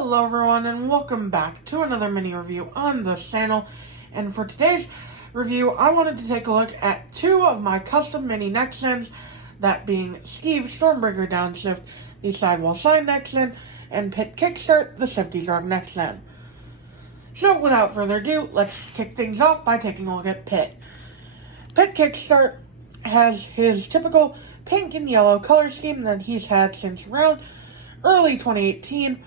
Hello everyone and welcome back to another mini review on this channel. And for today's review, I wanted to take a look at two of my custom mini neck gens, that being Steve Stormbreaker Downshift, the Sidewall Sign neck gen, and Pit Kickstart, the Shifty Drug neck gen. So without further ado, let's kick things off by taking a look at Pit. Pit Kickstart has his typical pink and yellow color scheme that he's had since around early 2018,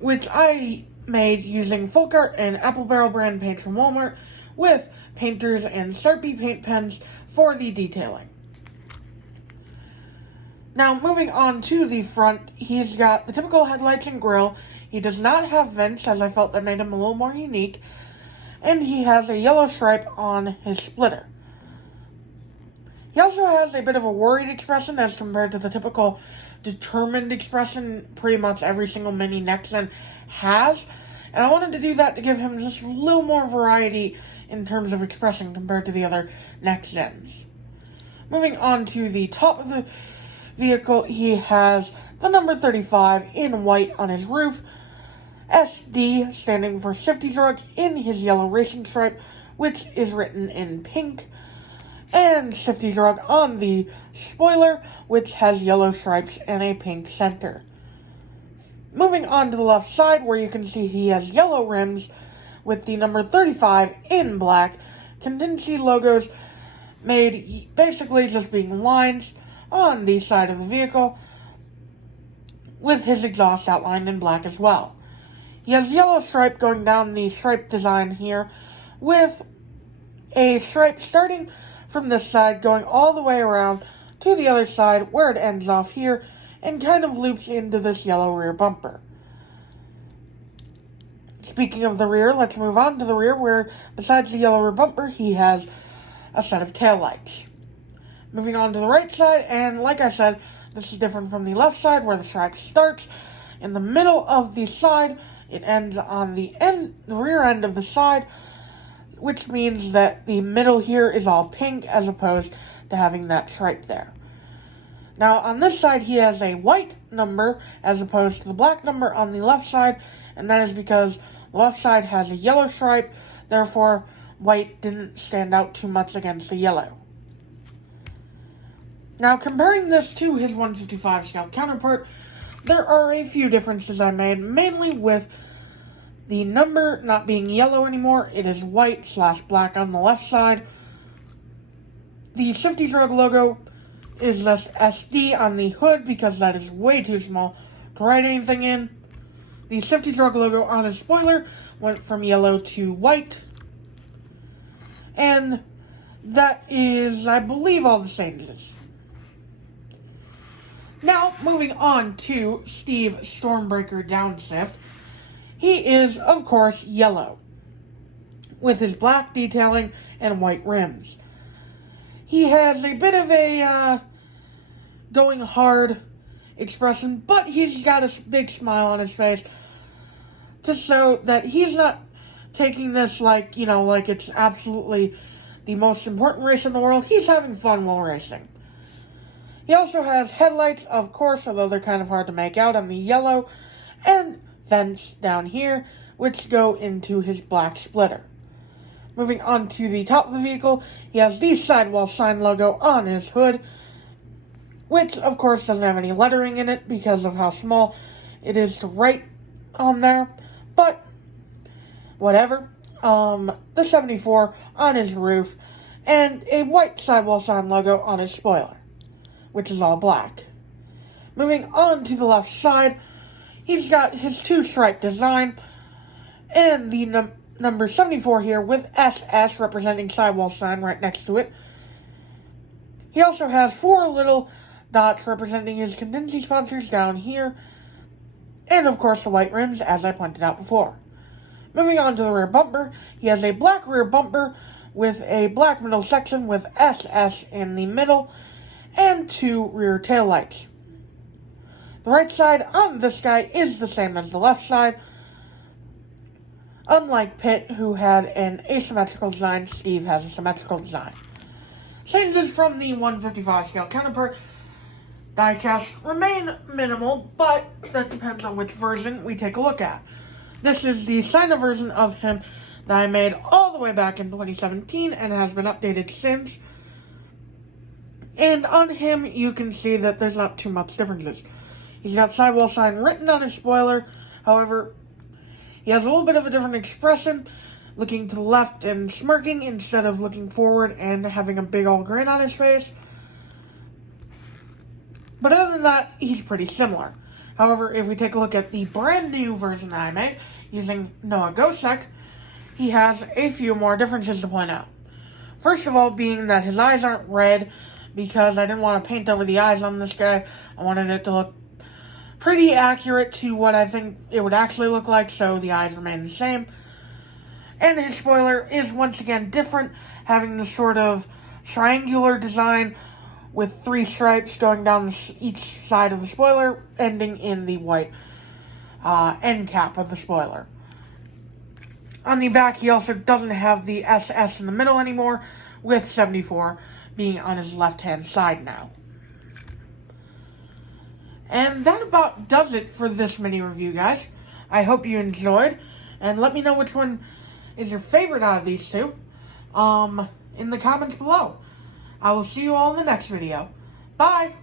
which I made using Full Art and Apple Barrel brand paints from Walmart with painters and Sharpie paint pens for the detailing. Now, moving on to the front, he's got the typical headlights and grille. He does not have vents, as I felt that made him a little more unique, and he has a yellow stripe on his splitter. He also has a bit of a worried expression as compared to the typical determined expression pretty much every single mini neck gen has, and I wanted to do that to give him just a little more variety in terms of expression compared to the other neck gens. Moving on to the top of the vehicle, he has the number 35 in white on his roof, SD standing for Shifty Drug in his yellow racing stripe, which is written in pink, and Shifty Drug on the spoiler, which has yellow stripes and a pink center. Moving on to the left side, where you can see he has yellow rims with the number 35 in black, contingency logos made basically just being lines on the side of the vehicle, with his exhaust outlined in black as well. He has yellow stripe going down the stripe design here, with a stripe starting from this side going all the way around to the other side where it ends off here and kind of loops into this yellow rear bumper. Speaking of the rear, let's move on to the rear, where besides the yellow rear bumper, he has a set of taillights. Moving on to the right side, and like I said, this is different from the left side where the stripe starts in the middle of the side. It ends on the rear end of the side, which means that the middle here is all pink as opposed to having that stripe there. Now, on this side, he has a white number as opposed to the black number on the left side, and that is because the left side has a yellow stripe, therefore, white didn't stand out too much against the yellow. Now, comparing this to his 155 scale counterpart, there are a few differences I made, mainly with the number not being yellow anymore. It is white/black on the left side. The Shifty Drug logo is just SD on the hood because that is way too small to write anything in. The Shifty Drug logo on his spoiler went from yellow to white. And that is, I believe, all the changes. Now, moving on to Steve Stormbreaker Downshift. He is, of course, yellow, with his black detailing and white rims. He has a bit of a going hard expression, but he's got a big smile on his face to show that he's not taking this like it's absolutely the most important race in the world. He's having fun while racing. He also has headlights, of course, although they're kind of hard to make out on the yellow, and vents down here, which go into his black splitter. Moving on to the top of the vehicle, he has the Sidewall sign logo on his hood, which, of course, doesn't have any lettering in it because of how small it is to write on there, but whatever. The 74 on his roof, and a white Sidewall sign logo on his spoiler, which is all black. Moving on to the left side, he's got his two-stripe design, and the number 74 here with SS representing Sidewall sign right next to it. He also has 4 little dots representing his contingency sponsors down here, and of course the white rims, as I pointed out before. Moving on to the rear bumper, he has a black rear bumper with a black middle section with SS in the middle, and 2 rear taillights. The right side on this guy is the same as the left side. Unlike Pitt, who had an asymmetrical design, Steve has a symmetrical design. Changes from the 155 scale counterpart. Diecasts remain minimal, but that depends on which version we take a look at. This is the China version of him that I made all the way back in 2017 and has been updated since. And on him, you can see that there's not too much differences. He's got Sidewall sign written on his spoiler. However, he has a little bit of a different expression, looking to the left and smirking instead of looking forward and having a big old grin on his face. But other than that, he's pretty similar. However, if we take a look at the brand new version that I made, using Noah Gosek, he has a few more differences to point out. First of all, being that his eyes aren't red, because I didn't want to paint over the eyes on this guy. I wanted it to look pretty accurate to what I think it would actually look like, so the eyes remain the same. And his spoiler is once again different, having the sort of triangular design with 3 stripes going down each side of the spoiler, ending in the white end cap of the spoiler. On the back, he also doesn't have the SS in the middle anymore, with 74 being on his left-hand side now. And that about does it for this mini review, guys. I hope you enjoyed, and let me know which one is your favorite out of these two in the comments below. I will see you all in the next video. Bye!